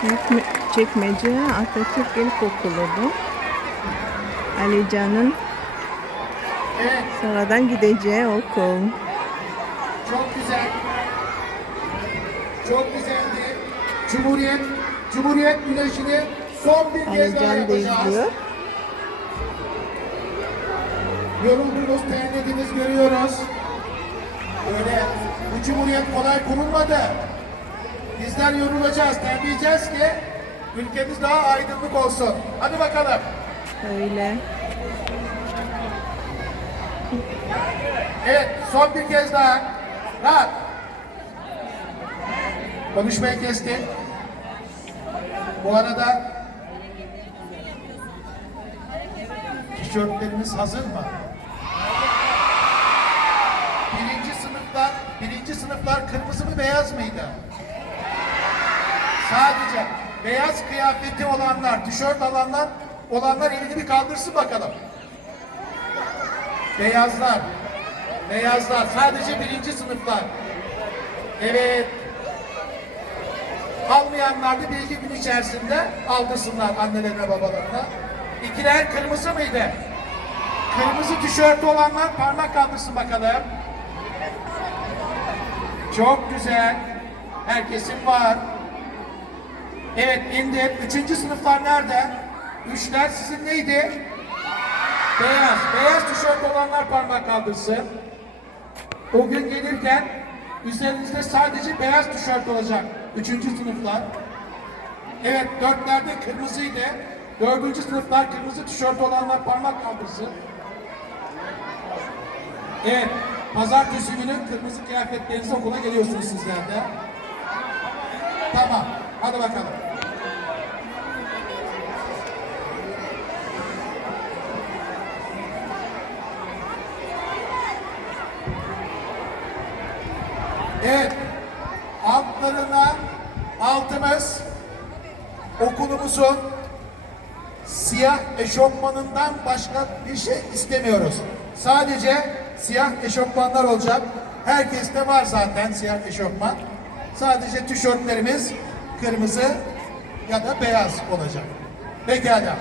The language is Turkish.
Çekme, çekmece Atatürk İlkokulu bu. Ali Can'ın Evet, sonradan gideceği okul. çok güzel. Çok güzeldi. Cumhuriyet, Cumhuriyet güneşini son bir Ali kez daha yapacağız. Yoruldunuz, terlediniz, görüyoruz. Öyle bu cumhuriyet kolay kurulmadı. Bizler yorulacağız, terleyeceğiz ki ülkemiz daha aydınlık olsun. Hadi bakalım. Öyle. Evet, son bir kez daha. Rahat. Konuşmayı kestin. Bu arada tişörtlerimiz hazır mı? Birinci sınıflar, sınıflar kırmızı mı beyaz mıydı? Sadece beyaz kıyafeti olanlar, tişört alanlar olanlar elini bir kaldırsın bakalım. Beyazlar. Beyazlar. Sadece birinci sınıflar. Evet. Almayanlar da bir iki gün içerisinde aldırsınlar annelerine babalarına. İkiler kırmızı mıydı? Kırmızı tişörtü olanlar parmak kaldırsın bakalım. Çok güzel. Herkesin var. Evet indir. Üçüncü sınıflar nerede? Üçler sizin neydi? Beyaz. Beyaz tişört olanlar parmak kaldırsın. O gün gelirken üzerinizde sadece beyaz tişört olacak. Üçüncü sınıflar. Evet dörtlerde kırmızıydı. Dördüncü sınıflar kırmızı tişört olanlar parmak kaldırsın. Evet. Pazartesi günü kırmızı kıyafetlerinizle okula geliyorsunuz sizler de. Tamam. Hadi bakalım. Evet. Altlarına altımız okulumuzun siyah eşofmanından başka bir şey istemiyoruz. Sadece siyah eşofmanlar olacak. Herkeste var zaten siyah eşofman. Sadece tişörtlerimiz kırmızı ya da beyaz olacak. Pekala.